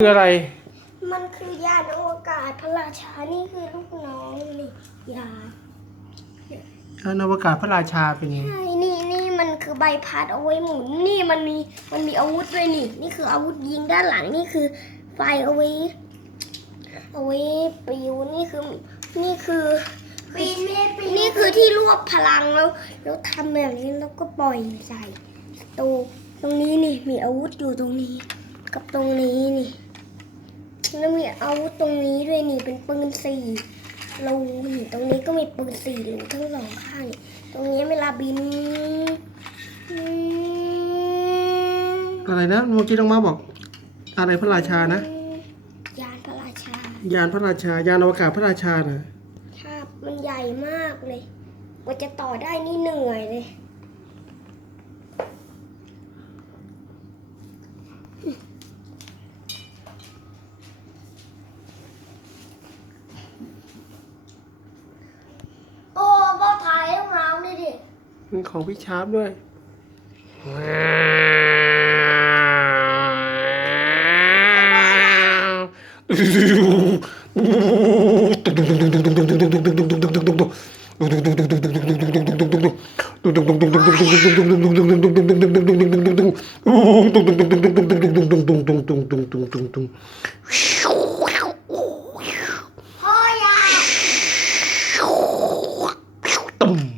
คืออะไร มันคือยานอวกาศพระราชา นี่คือลูกน้องนี่ยานยานอวกาศพระราชาเป็นไง ใช่ นี่นี่มันคือใบพัดเอาไว้หมุน นี่มันมีมันมีอาวุธด้วยนี่ นี่คืออาวุธยิงด้านหลังนี่คือไฟเอาไว้เอาไว้ปิวนี่คือนี่คือนี่คือที่รวบพลังแล้วแล้วทำแบบนี้แล้วก็ปล่อยใส่ตรงตรงนี้นี่มีอาวุธอยู่ตรงนี้ กับตรงนี้นี่ แล้วมีอาวุธตรงนี้ด้วยนี่เป็นปืนสี่รูนี่ตรงนี้ก็มีปืนสี่รูทั้งสองข้างนี่ตรงนี้เวลาบินอืมอะไรนะเมื่อกี้น้องมาบอก อะไรพระราชานะ ยานพระราชา ยานพระราชายานอวกาศพระราชาน่ะครับมันใหญ่มากเลยกว่าจะต่อได้นี่เหนื่อยเลย โอ้พ่อถ่ายให้เราเลยดิ มีของพี่ชาร์ปด้วยตุ้ม